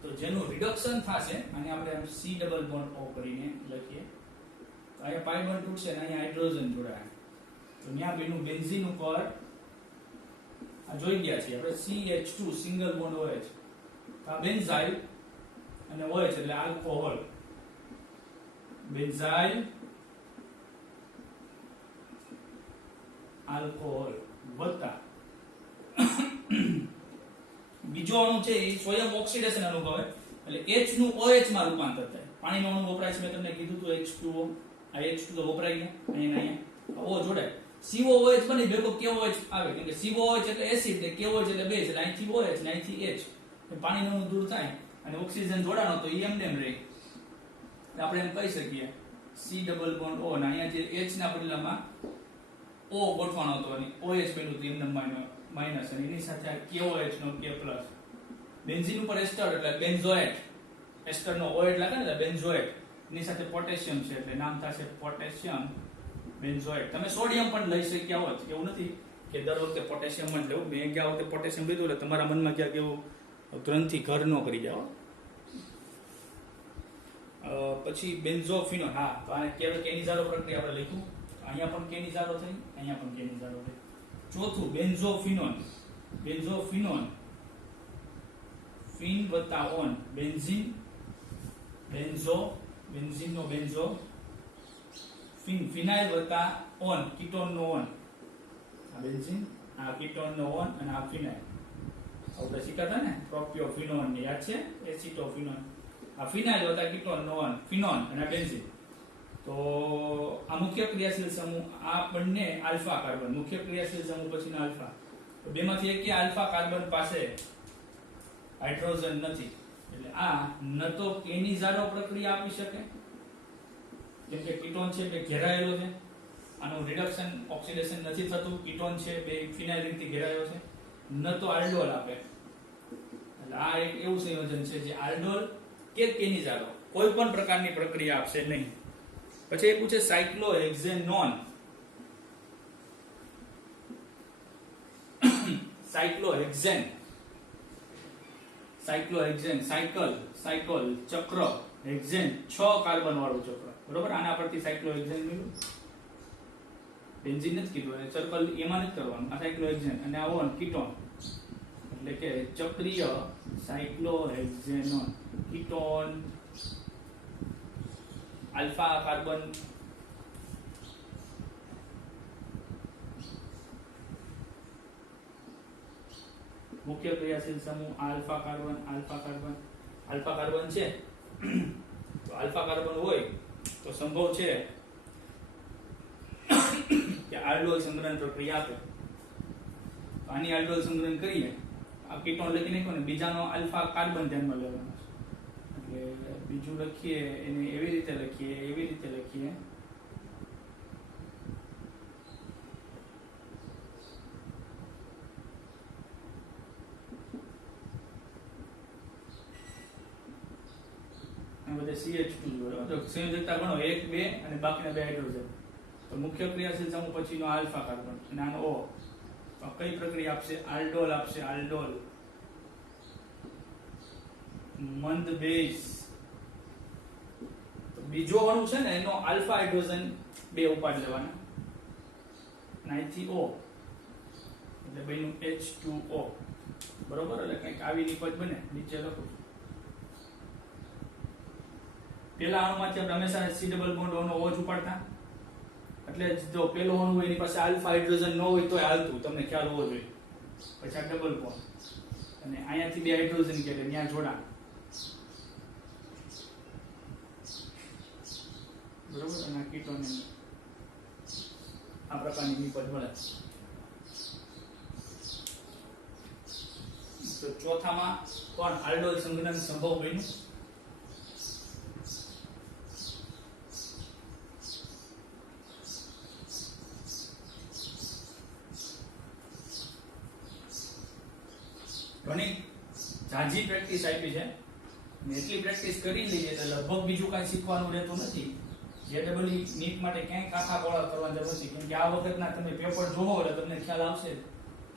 તો જેનું રિડક્શન થશે અને આપણે C ડબલ બોન્ડ O કરીને લખીએ તો અહીંયા પાઈ બોન્ડ તૂટશે અને અહીંયા હાઇડ્રોજન જોડાય તો ત્યાં બેનું બેન્ઝીન ઉપર આ જોઈ ગયા છે આપણે CH2 સિંગલ બોન્ડ OH તો આ બેન્ઝાઇલ અને OH એટલે આલ્કોહોલ બેન્ઝાઇલ આલ્કોહોલ વત્તા બીજો અણુ છે એ સ્વયં ઓક્સિડેશન અનુભવે એટલે H નું OH માં રૂપાંતર થાય પાણીનો અણુ વપરાય છે મેં તમને કીધું તો H2O આ H2 તો વપરાય ગયા અહીંયા O જોડાય COOH બની ભેગો KOH આવે કેમ કે COOH એટલે એસિડ ને KOH એટલે બેઝ એટલે અહીંથી OH ને અહીંથી H પાણીનો અણુ દૂર થાય અને ઓક્સિજન જોડાણો તો એમ નેમ રહે આપણે એમ કહી શકીએ C ડબલ બોન્ડ O અને અહીંયા જે H ના બદલામાં O ગોઠવાનો હતો અને OH બન્યું હતું એમને માઈનસ અને એની સાથે આ KOH નો K પ્લસ બેન્ઝીન ઉપર એસ્ટર એટલે બેન્ઝોએટ એસ્ટર નો O એટલે લખે ને બેન્ઝોએટ એની સાથે પોટેશિયમ છે એટલે નામ થશે પોટેશિયમ બેન્ઝોએટ તમે સોડિયમ પણ લઈ શક્યા હોત એવું નથી કે દર વખતે પોટેશિયમ જ લેવું મેં ગયા વખતે પોટેશિયમ લીધું એટલે તમારા મનમાં ક્યાંક એવું ગ્રંથિ ઘર ન કરી જાઓ પછી બેન્ઝોફિનોન હા તો આને કેનિઝારો પ્રક્રિયા આપણે લખ્યું અહીંયા પણ કેનિઝારો થઈ અહીંયા પણ કેનિઝારો થઈ ચોથું બેન્ઝોફિનોન ફિન વત્તા ઓન બેન્ઝીન બેન્ઝો બેન્ઝીન નો બેન્ઝો ફિનાઇલ વત્તા ઓન કીટોન નો ઓન આ બેન્ઝીન આ કીટોન નો ઓન અને આ ફિનાઇલ આપણે શીખતા ને પ્રોપિયોફિનોન ને યાદ છે એસિટોફિનોન આ ફિનાઇલ વત્તા કીટોન નો ઓન ફિનોન અને બેન્ઝીન તો આ મુખ્ય ક્રિયાશીલ સમૂહ આ બંને આલ્ફા કાર્બન મુખ્ય ક્રિયાશીલ સમૂહ પછીનો આલ્ફા તો બેમાંથી એક આલ્ફા કાર્બન પાસે હાઇડ્રોજન નથી એટલે આ ન તો કેની જાડો પ્રક્રિયા આપી શકે જેમ કે કીટોન છે બે ઘેરાયેલો છે આનું રિડક્શન ઓક્સિડેશન નથી થતું કીટોન છે બે ફિનાઇલ રીતથી ઘેરાયેલો છે ન તો આલ્ડોલ આપે એટલે આ એક એવું સંયોજન છે જે આલ્ડોલ કે કેની જાડો કોઈ પણ પ્રકારની પ્રક્રિયા આપશે નહીં પછી એ પૂછે સાયક્લોહેક્ઝેનોન સાયક્લોહેક્ઝેન સાયક્લોહેક્ઝેન સાયકલ ચક્ર હેક્ઝેન 6 કાર્બન વાળું ચક્ર બરોબર આના પરથી સાયક્લોહેક્ઝેન મળ્યું બેન્ઝીન નથી કીધું અને સર્કલ એમાં નથી કરવાનું આ સાયક્લોહેક્ઝેન અને આ ઓન કીટોન એટલે કે ચક્રીય સાયક્લોહેક્ઝેનોન કીટોન આલ્ફા કાર્બન મુખ્ય ક્રિયાશીલ સમૂહ આલ્ફા કાર્બન છે તો આલ્ફા કાર્બન હોય તો સંભવ છે કે આલ્ડોલ સંગ્રહણ પ્રક્રિયા આપે આની આલ્ડોલ સંગ્રહણ કરીએ આ કીટોન લખી નાખો ને બીજાનો આલ્ફા કાર્બન ધ્યાનમાં લેવાનો છે એટલે બીજું લખીએ એને એવી રીતે લખીએ બધે CH2 બરાબર તો સંયોજકતા ગણો 1 2 અને બાકીના બે હાઇડ્રોજન તો મુખ્ય ક્રિયાશીલ સમૂહ પછીનો આલ્ફા કાર્બન અને આનો O તો કઈ પ્રક્રિયા આપશે આલ્ડોલ મંદ બેઝ તો બીજો અણુ છે ને એનો આલ્ફા હાઇડ્રોજન બે ઉપાડ લેવાના અને અહીંથી O એટલે બેનું H2O બરોબર એટલે કંઈક આવી નિપજ બને નીચે લખું પેલા અણુમાંથી આપણે હંમેશા C ડબલ બોન્ડ O નો O જ ઉપાડતા એટલે જો પેલો અણુ હોય એની પાસે આલ્ફા હાઇડ્રોજન ન હોય તોય હાલતું તમને ખ્યાલ હોવો જોઈએ પછી આ ડબલ બોન્ડ અને અહીંયાથી બે હાઇડ્રોજન કે ત્યાં જોડાણ બરોબર અને કીટોન આ પ્રકારની નિપજ મળે તો ચોથામાં કોણ આલ્ડોલ સંઘનન સંભવ બન્યું ઘણી ઝાઝી પ્રેક્ટિસ આપી છે એટલી પ્રેક્ટિસ કરી લઈએ તો લગભગ બીજું કાંઈ શીખવાનું રહેતું નથી જેડબલઈ નીટ માટે ક્યાંય કાંઠા કોળા કરવાની જરૂર નથી કેમ કે આ વખતના તમે પેપર જોવો એટલે તમને ખ્યાલ આવશે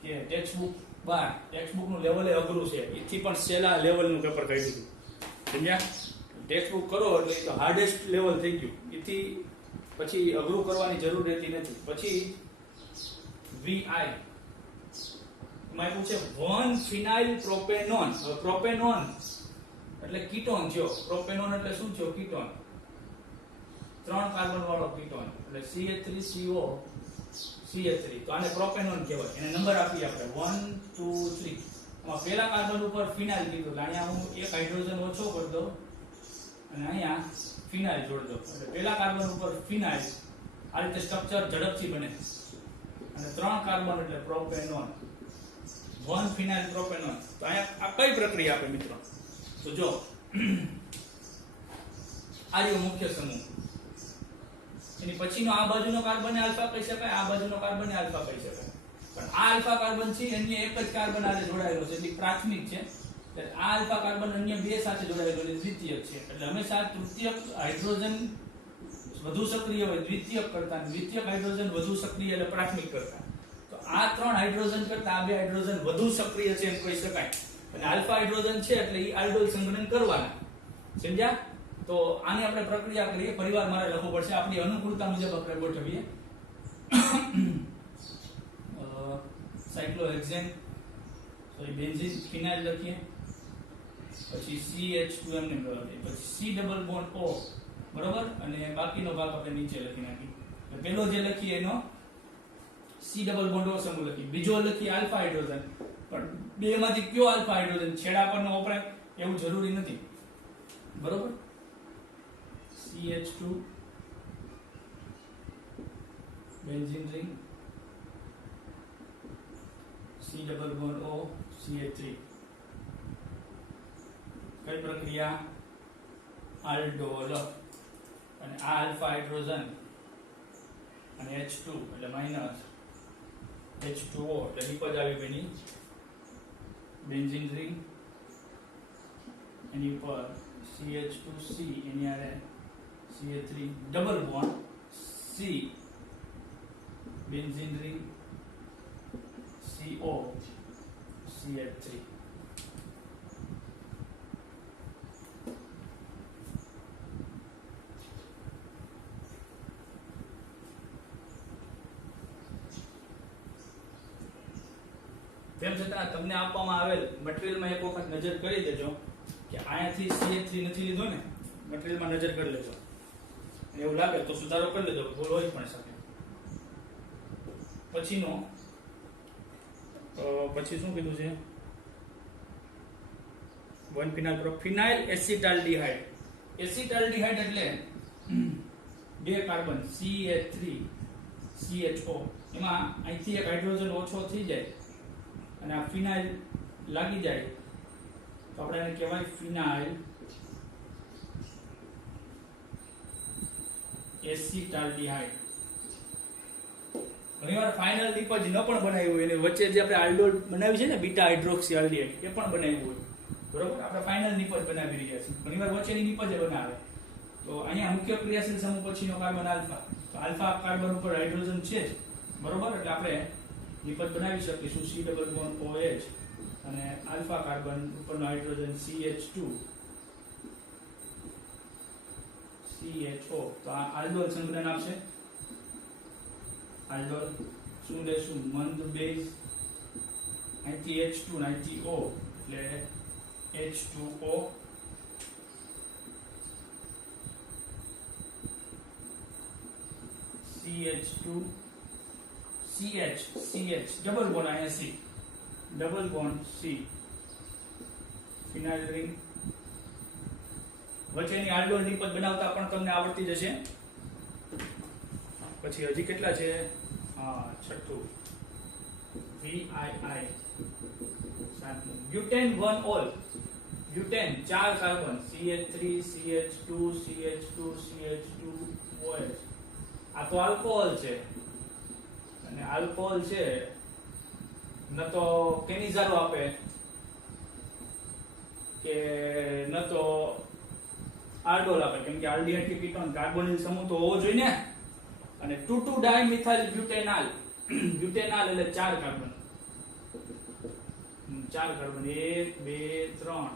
કે ટેક્સ્ટબુક નું લેવલ અઘરું છે એથી પણ સેલા લેવલનું પેપર કહી દીધું સમજ્યા ટેક્સ્ટબુક કરો એટલે એ તો હાર્ડેસ્ટ લેવલ થઈ ગયું એથી પછી અઘરું કરવાની જરૂર રહેતી નથી પછી VI એમાં પૂછે 1 ફિનાઇલ પ્રોપેનોન પ્રોપેનોન એટલે કીટોન થયો પ્રોપેનોન એટલે શું થયો કીટોન 3 કાર્બન વાળો કીટોન એટલે CH3CO CH3 તો આને પ્રોપેનોન કહેવાય એને નંબર આપીએ આપણે 1 2 3 આમાં પહેલા કાર્બન ઉપર ફિનાઇલ કીધું એટલે અહીંયા હું એક હાઇડ્રોજન ઓછો કરી દઉં અને અહીંયા ફિનાઇલ જોડી દઉં એટલે પહેલા કાર્બન ઉપર ફિનાઇલ આ રીતે સ્ટ્રક્ચર ઝડપથી બને અને 3 કાર્બન એટલે પ્રોપેનોન 1 ફિનાઇલ પ્રોપેનોન તો અહીંયા આ કઈ પ્રક્રિયા આપે મિત્રો તો જો આ રહ્યો મુખ્ય સમૂહ એની પછીનો આ બાજુનો કાર્બન આલ્ફા કહી શકાય આ બાજુનો કાર્બન આલ્ફા કહી શકાય પણ આ આલ્ફા કાર્બન છે અન્ય એક જ કાર્બન આને જોડાયેલો છે એટલે પ્રાથમિક છે એટલે આ આલ્ફા કાર્બન અન્ય બે સાથે જોડાયેલો એટલે દ્વિતીયક છે એટલે હંમેશા તૃતીયક હાઇડ્રોજન વધુ સક્રિય હોય દ્વિતીયક કરતા દ્વિતીયક હાઇડ્રોજન વધુ સક્રિય એટલે પ્રાથમિક કરતા તો આ 3 હાઇડ્રોજન કરતા આ બે હાઇડ્રોજન વધુ સક્રિય છે એમ કહી શકાય અને આલ્ફા હાઇડ્રોજન છે એટલે એ આલ્ડોલ સંઘનન કરવાના સમજ્યા તો આની આપણે પ્રક્રિયા કરીએ પરિવાર મારે લખવું પડશે આપણી અનુકૂળતા મુજબ આપણે ગોઠવીએ સાયક્લોહેક્ઝેન સોરી બેન્ઝીન ફિનાઇલ લખીએ પછી CH2 એમને રહેવા દઈએ, પછી C ડબલ બોન્ડ O, બરોબર, અને બાકીનો ભાગ આપણે નીચે લખી નાખી. તો પેલો જે લખીએ એનો C ડબલ બોન્ડ O સમૂહ લખી, બીજો લખી આલ્ફા હાઇડ્રોજન, પણ બે માંથી કયો આલ્ફા હાઇડ્રોજન છેડા પરનો વપરાય એવું જરૂરી નથી, બરોબર. CH2 benzene ring, C double bond O CH3. કઈ પ્રક્રિયા? આલ્ડોલ. અને આ આલ્ફા હાઇડ્રોજન અને H2 એટલે માઈનસ H2O એટલે નિપજ આવી બની બેન્ઝીન રિંગ, એની ઉપર CH2C, એની આરે CH3 double bond C benzene ring CO CH3. તેમ છતાં તમને આપવામાં આવેલ મટીરીયલમાં એક વખત નજર કરી દેજો કે અહીંયાથી CH3 નથી લીધો ને, મટીરીયલમાં નજર કરી લેજો, એવું લાગે તો સુધારો કરી લેજો, ભૂલ હોઈ પણ શકે. પછી શું કીધું છે? 1 ફિનાઇલ ફિનાઇલ એસિટાલ્ડીહાઇડ. એસિટાલ્ડીહાઇડ એટલે બે કાર્બન CH3 CHO, એમાં અહીંથી એક હાઇડ્રોજન ઓછો થઈ જાય અને આ ફિનાઇલ લાગી જાય તો આપણે એને કહેવાય ફિનાઇલ એસિટાલ્ડીહાઇડ. ઘણીવાર ફાઇનલ નિપજ ન પણ બનાવ્યું હોય, એને વચ્ચે જે આપણે આલ્ડોલ બનાવી છે ને બીટા હાઇડ્રોક્સી આલ્ડીહાઇડ, એ પણ બનાવ્યું હોય, બરોબર. આપણે ફાઇનલ નિપજ બનાવી રહ્યા છીએ, ઘણીવાર વચ્ચેની નિપજ બનાવે. તો અહીંયા મુખ્ય ક્રિયાશીલ સમૂહ પછીનો કાર્બન આલ્ફા, તો આલ્ફા કાર્બન ઉપર હાઇડ્રોજન છે જ, બરોબર, એટલે આપણે નિપજ બનાવી શકીશું C ડબલ બોન્ડ OH અને આલ્ફા કાર્બન ઉપરનો હાઇડ્રોજન CH2 CHO. તો આ આલ્ડોલ સંઘનન આપશે. આલ્ડોલ શું લેશું? મંદ બેઝ, અહીંથી H2 ને અહીંથી O એટલે H2O, CH2 CH double bond અહીંયા C ડબલ બોન્ડ C ફિનાઇલ રિંગ. વચ્ચેની આલ્ડોલ નિપજ બનાવતા પણ તમને આવડતી જશે. પછી હજી કેટલા છે? છઠ્ઠું VII, સાતમું butane 1 all. Butane 4 carbon CH3 CH2 CH2 CH2 OH. આ તો આલ્કોહોલ છે, અને આલ્કોહોલ છે ન તો કેનિઝારો આપે કે ન તો આલ્ડોલ આપે, કેમ કે આલ્ડીહાઇડ કે કીટોન કાર્બોનિલ સમૂહ તો હોવો જોઈએ ને. અને 2,2 ડાયમિથાઇલ બ્યુટેનાલ. બ્યુટેનાલ એટલે 4 કાર્બન, 4 કાર્બન 1 2 3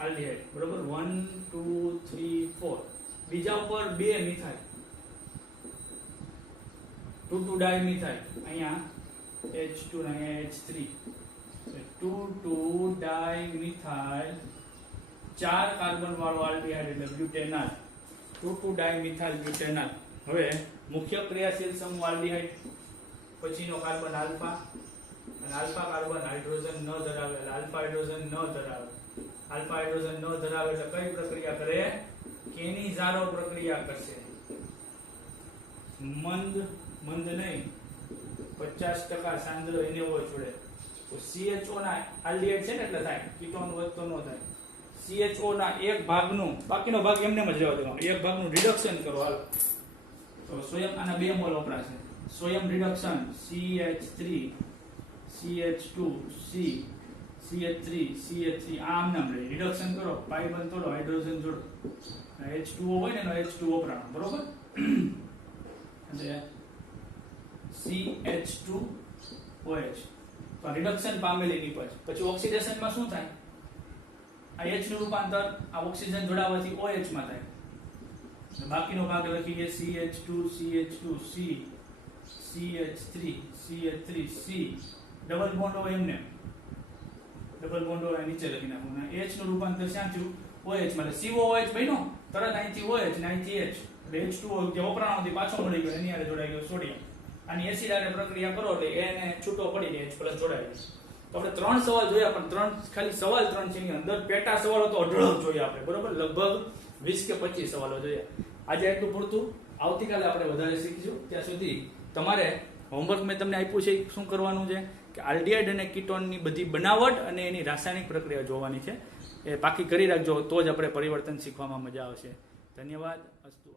આલ્ડીહાઇડ, બરોબર. 1 2 3 4. બીજા ઉપર 2 મિથાઇલ, 2,2 ડાયમિથાઇલ, અહીંયા H2 ને અહીંયા H3, 2,2 ડાયમિથાઇલ 4 કાર્બન વાળો આલ્ડીહાઇડ એટલે બ્યુટેનાલ, 2,2 ડાયમિથાઇલ બ્યુટેનાલ. હવે મુખ્ય ક્રિયાશીલ સમૂહ આલ્ડીહાઇડ પછીનો કાર્બન આલ્ફા, અને આલ્ફા કાર્બન હાઇડ્રોજન ન ધરાવે એટલે આલ્ફા હાઇડ્રોજન ન ધરાવે. આલ્ફા હાઇડ્રોજન ન ધરાવે એટલે કઈ પ્રક્રિયા કરે? કેનિઝારો પ્રક્રિયા કરશે. મંદ નહીં 50% સાંદ્ર એને હોય છોડે તો CHO ના આલ્ડીહાઇડ છે ને એટલે થાય, કીટોન વધતો ન થાય. CHO ના એક ભાગનું, બાકીનો ભાગ એમને જ રહેવા દેવાનો, એક ભાગનું રિડક્શન કરો. હાલ તો સ્વયં આના 2 મોલ વપરાશે. સ્વયં reduction CH3 CH2 C CH3 CH3 આમ નામ રહે. રિડક્શન કરો, પાઈ બંધ તોડો, હાઇડ્રોજન જોડો, H2O હોય ને એનો H2O વપરાણો, બરોબર. એટલે CH2OH. તો રિડક્શન પામેલી નિપજ. પછી ઓક્સિડેશનમાં શું થાય? આ H નું રૂપાંતર આ ઓક્સિજન જોડાવાથી OH માં થાય. બાકીનો ભાગ લખીએ CH2 CH2 C CH3 CH3 C double bond હોય એમને, ડબલ બોન્ડ હોય નીચે લખી નાખું અને H નું રૂપાંતર ક્યાં થયું OH માં COOH બન્યો તરત અહીંથી OH ને અહીંથી H એટલે H2O જે વપરાણોથી પાછો મળી ગયો એની હારે જોડાઈ ગયો સોડિયમ આની એસિડ હારે પ્રક્રિયા કરો એટલે એને છૂટો પડીને H+ જોડાઈ જશે તો આપણે 3 સવાલ જોયા પણ 3 ખાલી સવાલ 3 છે એની અંદર પેટા સવાલો તો અઢળક જોયા આપણે બરોબર લગભગ 20 કે 25 સવાલો જોયા આજે એટલું પૂરતું આવતીકાલે આપણે વધારે શીખીશું ત્યાં સુધી તમારે હોમવર્ક મેં તમને આપ્યું છે શું કરવાનું છે કે આલ્ડિહાઇડ અને કીટોનની બધી બનાવટ અને એની રાસાયણિક પ્રક્રિયા જોવાની છે એ પાકી કરી રાખજો તો જ આપણે પરિવર્તન શીખવામાં મજા આવશે ધન્યવાદ અસ્તુ